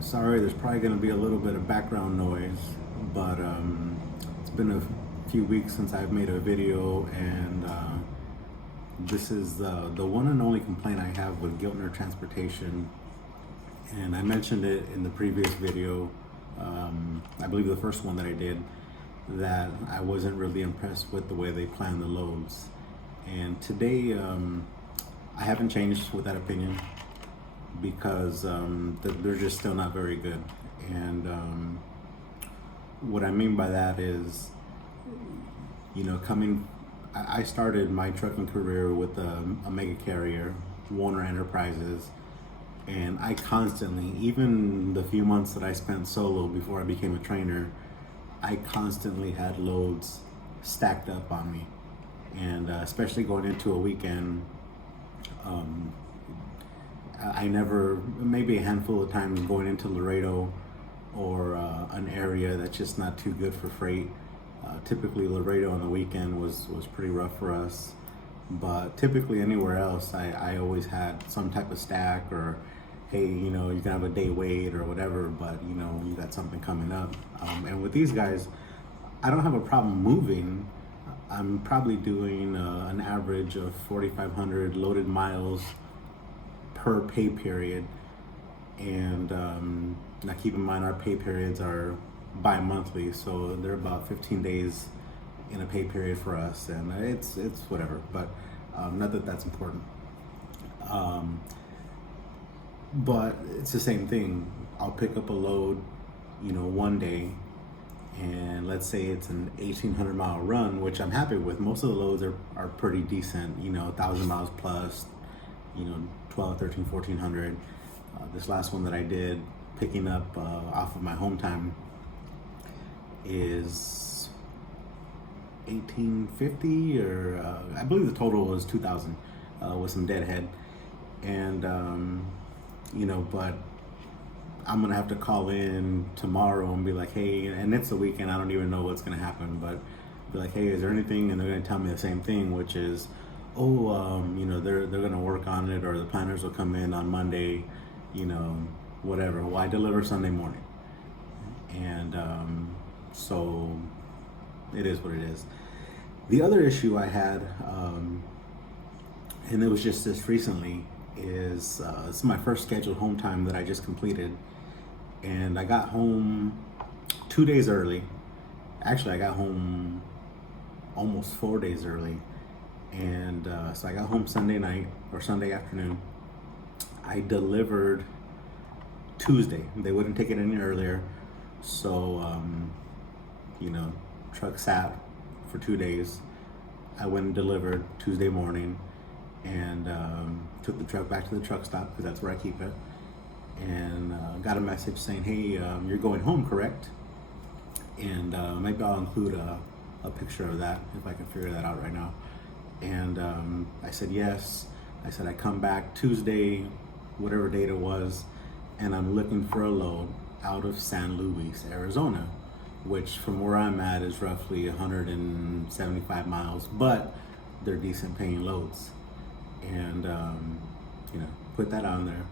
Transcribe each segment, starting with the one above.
Sorry, there's probably going to be a little bit of background noise, but it's been a few weeks since I've made a video, and this is the one and only complaint I have with Giltner Transportation. And I mentioned it in the previous video, I believe the first one that I did, that I wasn't really impressed with the way they plan the loads. And today, I haven't changed with that opinion because they're just still not very good. And what I mean by that is, I started my trucking career with a mega carrier, Warner Enterprises, and I constantly, even the few months that I spent solo before I became a trainer, I constantly had loads stacked up on me. And especially going into a weekend, um, I never, maybe a handful of times going into Laredo or an area that's just not too good for freight. Typically Laredo on the weekend was pretty rough for us, but typically anywhere else, I always had some type of stack, or hey, you can have a day wait or whatever, but you got something coming up. And with these guys, I don't have a problem moving. I'm probably doing an average of 4,500 loaded miles per pay period. And now keep in mind, our pay periods are bi-monthly, so they're about 15 days in a pay period for us, and it's whatever, but not that that's important. Um, but it's the same thing. I'll pick up a load, one day, and let's say it's an 1,800 mile run, which I'm happy with. Most of the loads are pretty decent, 1,000 miles plus, 12, 13, 1,400. This last one that I did, picking up off of my home time, is 1,850, or I believe the total was 2,000 with some deadhead. And, but I'm gonna have to call in tomorrow and be like, hey, and it's the weekend, I don't even know what's gonna happen, but be like, hey, is there anything? And they're gonna tell me the same thing, which is, they're gonna work on it, or the planners will come in on Monday, whatever. Well, I deliver Sunday morning, and so it is what it is. The other issue I had, and it was just this recently, is it's my first scheduled home time that I just completed, and I got home 2 days early. Actually, I got home almost 4 days early, and so I got home Sunday night or Sunday afternoon. I delivered Tuesday. They wouldn't take it any earlier, so truck sat for 2 days. I went and delivered Tuesday morning, and took the truck back to the truck stop because that's where I keep it, and got a message saying, hey, you're going home, correct? And maybe I'll include a picture of that if I can figure that out right now. And I said yes. I said I come back Tuesday, whatever date it was, and I'm looking for a load out of San Luis, Arizona, which from where I'm at is roughly 175 miles, but they're decent paying loads. And put that on there.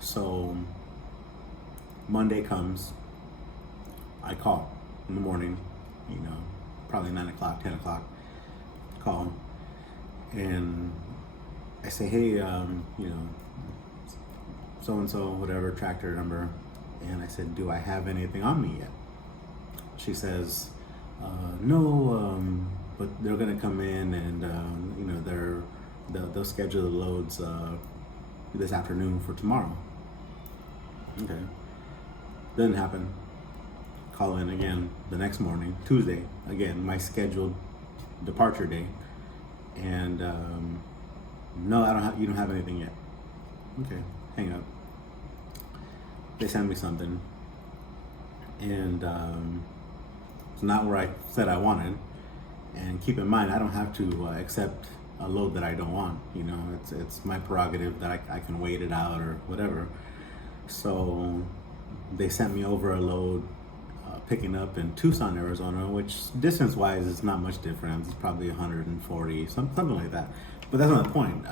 So Monday comes, I call in the morning, probably 9 o'clock, 10 o'clock, call, and I say, hey, so-and-so, whatever, tractor number, and I said, do I have anything on me yet? She says, no, but they're gonna come in, and they'll schedule the loads this afternoon for tomorrow. Okay, didn't happen. Call in again the next morning, Tuesday, again, my scheduled departure day, and no, you don't have anything yet. Okay, hang up. They send me something, and it's not where I said I wanted. And keep in mind, I don't have to accept a load that I don't want. It's my prerogative that I can wait it out or whatever. So they sent me over a load picking up in Tucson, Arizona, which distance-wise is not much different. It's probably 140, something like that. But that's not the point.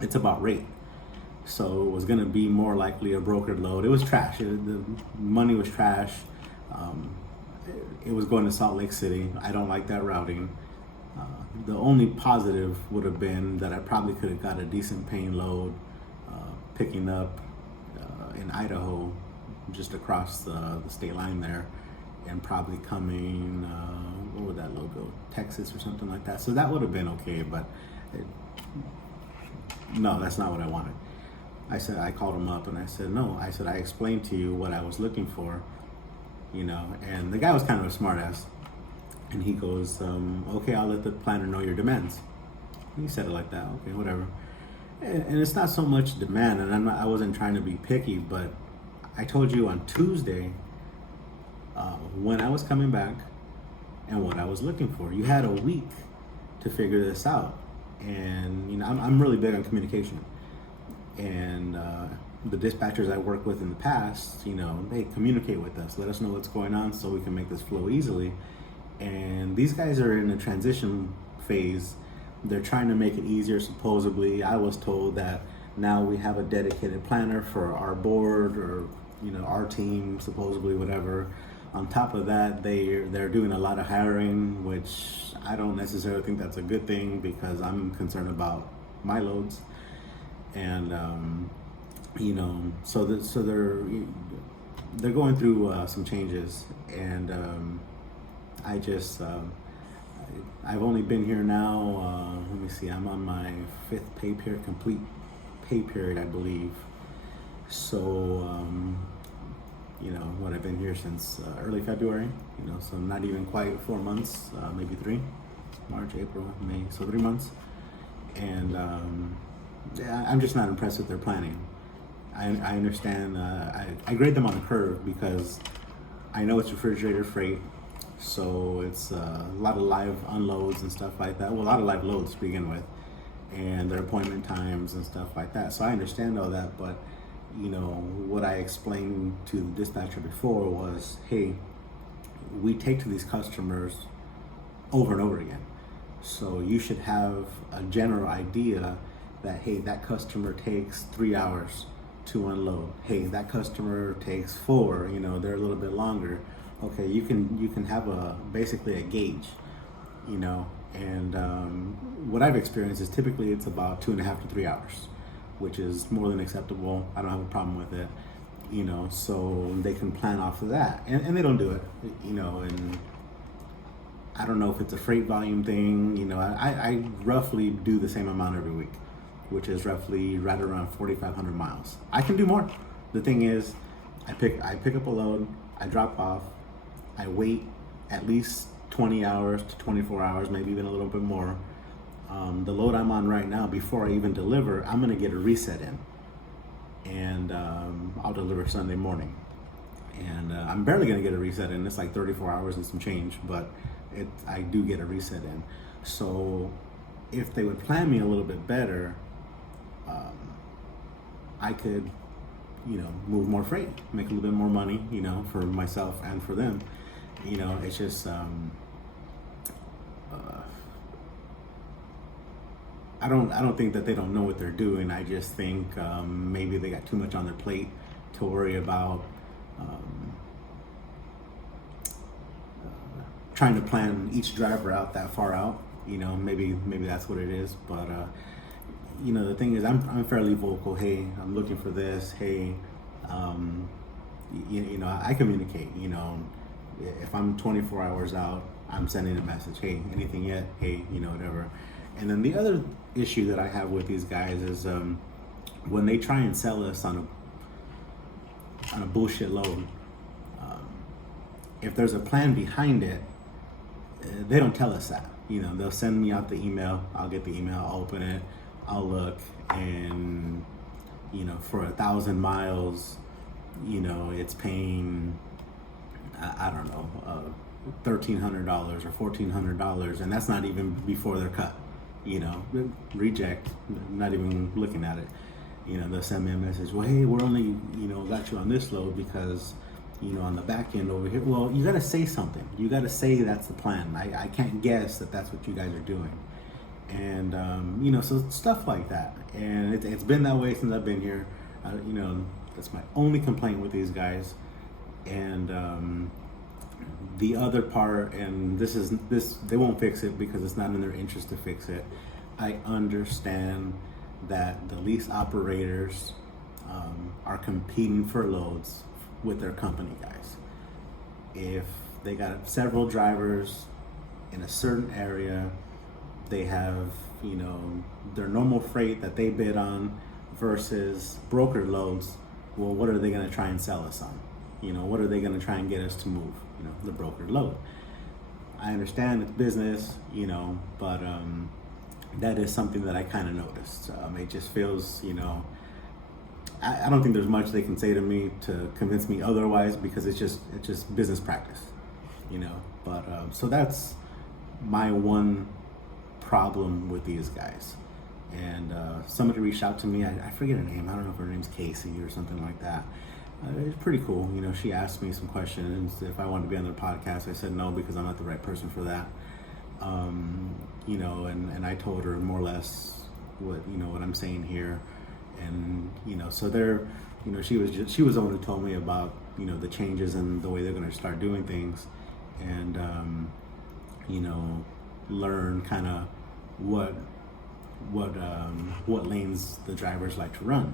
It's about rate. So it was going to be more likely a brokered load. It was trash. The money was trash. Um, it was going to Salt Lake City. I don't like that routing. The only positive would have been that I probably could have got a decent paying load picking up in Idaho, just across the state line there, and probably coming, where would that load go? Texas or something like that. So that would have been okay, but no, that's not what I wanted. I called him up and I said, no, I said, I explained to you what I was looking for, and the guy was kind of a smart ass. And he goes, okay, I'll let the planner know your demands. And he said it like that, okay, whatever. And it's not so much demand, and I wasn't trying to be picky, but I told you on Tuesday when I was coming back and what I was looking for. You had a week to figure this out. And, I'm really big on communication. And the dispatchers I worked with in the past, they communicate with us, let us know what's going on so we can make this flow easily. And these guys are in a transition phase. They're trying to make it easier, supposedly. I was told that now we have a dedicated planner for our board, or our team, supposedly, whatever. On top of that, they're doing a lot of hiring, which I don't necessarily think that's a good thing, because I'm concerned about my loads. And so they're going through some changes. And I've only been here now, let me see, I'm on my 5th complete pay period, I believe. So, I've been here since early February, so not even quite 4 months, maybe 3, March, April, May, so 3 months. And I'm just not impressed with their planning. I understand, I grade them on a curve because I know it's refrigerator freight. So it's a lot of live unloads and stuff like that. Well, a lot of live loads to begin with, and their appointment times and stuff like that. So I understand all that, but what I explained to the dispatcher before was, hey, we take to these customers over and over again. So you should have a general idea that, hey, that customer takes 3 hours to unload. Hey, that customer takes 4, they're a little bit longer. Okay, you can have basically a gauge, and what I've experienced is typically it's about 2.5 to 3 hours, which is more than acceptable. I don't have a problem with it, so they can plan off of that, and they don't do it, and I don't know if it's a freight volume thing. I roughly do the same amount every week, which is roughly right around 4,500 miles. I can do more. The thing is, I pick up a load, I drop off, I wait at least 20 hours to 24 hours, maybe even a little bit more. The load I'm on right now, before I even deliver, I'm gonna get a reset in. And I'll deliver Sunday morning. And I'm barely gonna get a reset in. It's like 34 hours and some change, but I do get a reset in. So if they would plan me a little bit better, I could, move more freight, make a little bit more money, for myself and for them. It's just, I don't think that they don't know what they're doing. I just think maybe they got too much on their plate to worry about trying to plan each driver out that far out. Maybe that's what it is. But the thing is, I'm fairly vocal. Hey, I'm looking for this. Hey, I communicate. If I'm 24 hours out, I'm sending a message. Hey, anything yet? Hey, whatever. And then the other issue that I have with these guys is when they try and sell us on a bullshit load. If there's a plan behind it, they don't tell us that. They'll send me out the email. I'll get the email. I'll open it. I'll look, and for 1,000 miles, it's paying, I don't know, $1,300 or $1,400, and that's not even before they're cut. Reject, not even looking at it. They'll send me a message. Well, hey, we're only got you on this load because on the back end over here. Well, you got to say something. You got to say that's the plan. I can't guess that that's what you guys are doing. And so stuff like that. And it's been that way since I've been here. That's my only complaint with these guys. And the other part, and this they won't fix it because it's not in their interest to fix it. I understand that the lease operators are competing for loads with their company guys. If they got several drivers in a certain area, they have their normal freight that they bid on versus broker loads. Well, what are they going to try and sell us on? What are they going to try and get us to move? The broker load. I understand it's business, but that is something that I kind of noticed. It just feels, I don't think there's much they can say to me to convince me otherwise, because it's just business practice, But so that's my one problem with these guys. And somebody reached out to me. I forget her name. I don't know if her name's Casey or something like that. It's pretty cool. She asked me some questions if I wanted to be on their podcast. I said no, because I'm not the right person for that. And I told her more or less what I'm saying here. And so they're she was the one who told me about the changes and the way they're going to start doing things, and learn kind of what lanes the drivers like to run.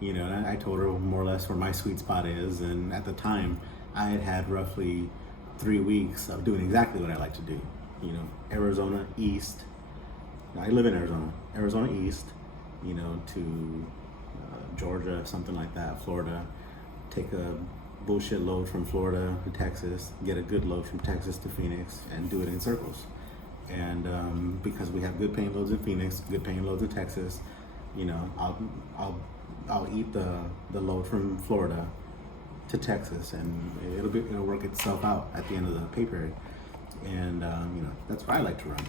And I told her more or less where my sweet spot is, and at the time I had roughly 3 weeks of doing exactly what I like to do. Arizona East. I live in Arizona East, to Georgia, something like that, Florida. Take a bullshit load from Florida to Texas, get a good load from Texas to Phoenix, and do it in circles. And because we have good paying loads in Phoenix, good paying loads in Texas, I'll eat the load from Florida to Texas, and it'll work itself out at the end of the pay period. And that's what I like to run.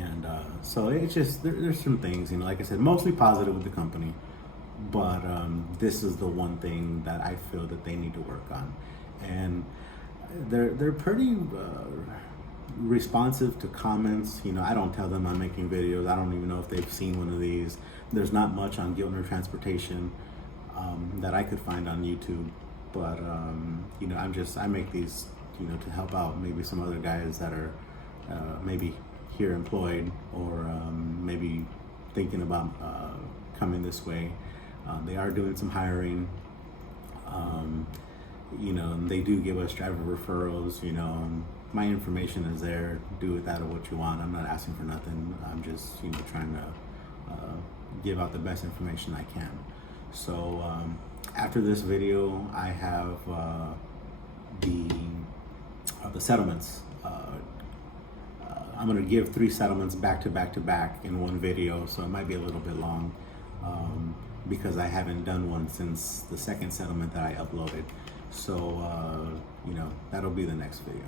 And so it's just there's some things, like I said, mostly positive with the company, but this is the one thing that I feel that they need to work on. And they're pretty responsive to comments. I don't tell them I'm making videos. I don't even know if they've seen one of these. There's not much on Giltner Transportation that I could find on YouTube, but I make these to help out maybe some other guys that are maybe here employed, or maybe thinking about coming this way. They are doing some hiring. And they do give us driver referrals. My information is there. Do with that or what you want. I'm not asking for nothing. I'm just trying to give out the best information I can. So after this video, I have the settlements. I'm going to give 3 settlements back to back to back in one video, so it might be a little bit long because I haven't done one since the second settlement that I uploaded. So that'll be the next video.